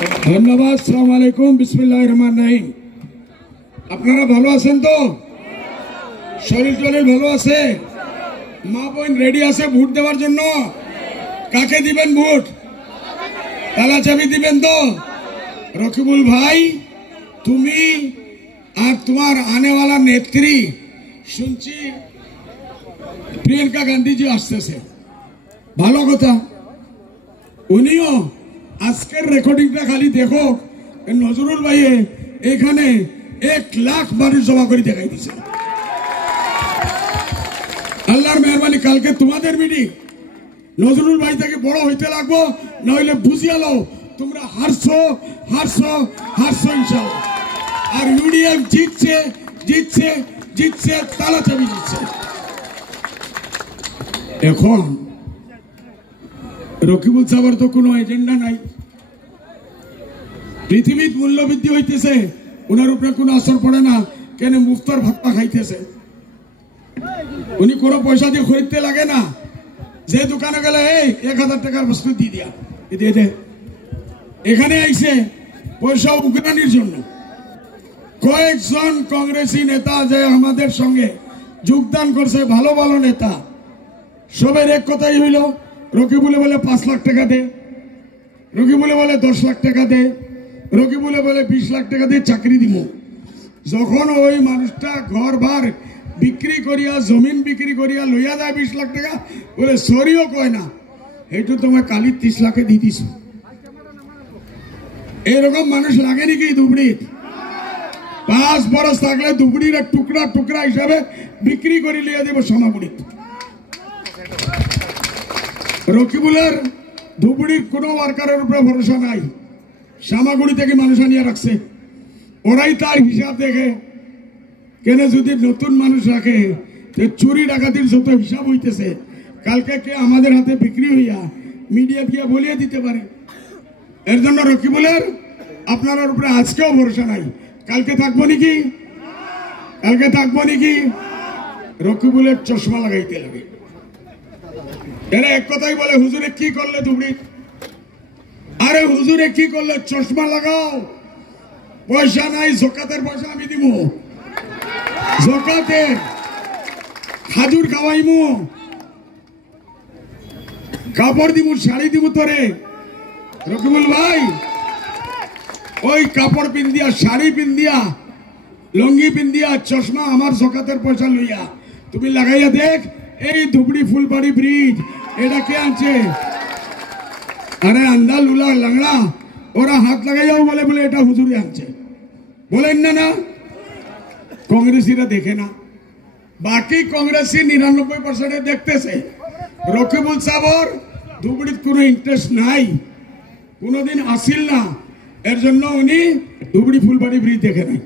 ধন্যবাদ। আসসালামু আলাইকুম, বিসমিল্লাহির রহমানির রহিম। আপনারা ভালো আছেন তো? শরীর টরীর ভালো আছে? মা বোন রেডি আছে ভোট দেওয়ার জন্য? কাকে দিবেন ভোট? তালা চাবি দিবেন তো? রকিবুল ভাই, তুমি আর তোমার আনেওয়ালা নেত্রী শুনছি প্রিয়াঙ্কা গান্ধীজি আসতেছে, ভালো কথা। উনিও আজকের রেকর্ডিংটা খালি দেখো, নজরুল ভাই এখানে 1 লাখ মানুষ জমা করে দেখাই দিছে। আল্লাহর মেহরবানি, কালকে তোমাদের মিটিং নজরুল ভাই থেকে বড় হইতে লাগবো, নইলে বুঝিয়ালো তোমরা হারছো হারছো হারছো ইনশাআল্লাহ। আর ইউডিএফ জিতছে জিতছে জিতছে, তালা চাবি জিতছে। এখন রকিবুল সাহেবের তো কোনো এজেন্ডা নাই, পৃথিবীর মূল্য বৃদ্ধি হইতেছে, ওনার উপরে কোনো আসর পড়ে না, কেন মুফতার ভাত্তা খাইতেছে, উনি কোনো পয়সা দিয়ে খরিদতে লাগে না। যে দোকানে গেলে এই 1000 টাকার বস্তু দিয়ে দিয়া দিয়ে দে, এখানে আইসে পয়সা উগ্রানির জন্য। কয়েকজন কংগ্রেসী নেতা যে আমাদের সঙ্গে যোগদান করছে, ভালো ভালো নেতা, সবের এক কথাই হইল, রকিবুলে বলে 5 লাখ টাকা দে, রকিবুলে বলে 10 লাখ টাকা দে, রকিবুলে বলে 20 লাখ টাকা দিয়ে চাকরি দিব। যখন ওই মানুষটা ঘর ভার বিক্রি করিয়া, জমিন বিক্রি করিয়া লইয়া যায় 20 লাখ টাকা, বলে সরিও কয় না, এইটু তোমার কালি 30 লাখে দিয়ে দিস। এরকম মানুষ লাগে নাকি ধুবড়ির? 5 বরস থাকলে ধুবড়ির টুকরা টুকরা হিসাবে বিক্রি করে লিয়া দেব সোনাপুরি। রকিবুলের ধুবড়ির কোনো ওয়ার্কারের উপরে ভরসা নাই, সামাগুড়ি থেকে মানুষ আনিয়া রাখছে, ওরাই তার হিসাব দেখে। কেন যদি নতুন মানুষ রাখে, চুরি ডাকাতির যত হিসাব হইতেছে, কালকে কে আমাদের হাতে বিক্রি হইয়া মিডিয়া দিয়ে বলিয়ে দিতে পারে। এর জন্য রকিবুলের আপনার উপরে আজকেও ভরসা নাই, কালকে থাকবো নাকি? কালকে থাকবো নাকি? রকিবুলের চশমা লাগাইতে লাগে। এরা এক কথাই বলে, হুজুরে কি করলে তুমি? আরে হুজুরে কি করলে? চশমা লাগাও, পয়সা নাই, জকাতের পয়সা আমি দিব, জকাতে খাজুর খাওয়াইমু, কাপড় দিব, শাড়ি দিব তোরে। রকিবুল ভাই, ওই কাপড় পিন্দিয়া, শাড়ি পিন্দিয়া, লঙ্গি পিন্দিয়া, চশমা আমার জকাতের পয়সা লইয়া তুমি লাগাইয়া দেখ, এই ধুবড়ি ফুলবাড়ি ব্রিজ এটা কে আনছে? আরে আন্দা লুলা লাংড়া ওরা হাত লাগাইয়াও বলে বলে এটা হুজুরে আনছে, বলেন না? না, কংগ্রেসীরা দেখে না, বাকি কংগ্রেসী 99% দেখতেছে। রকিবুল সাহেবর ধুবড়ির কোনো ইন্টারেস্ট নাই, কোনোদিন আসিল না, এর জন্য উনি ধুবড়ি ফুলবাড়ি ব্রিজ দেখে নাই।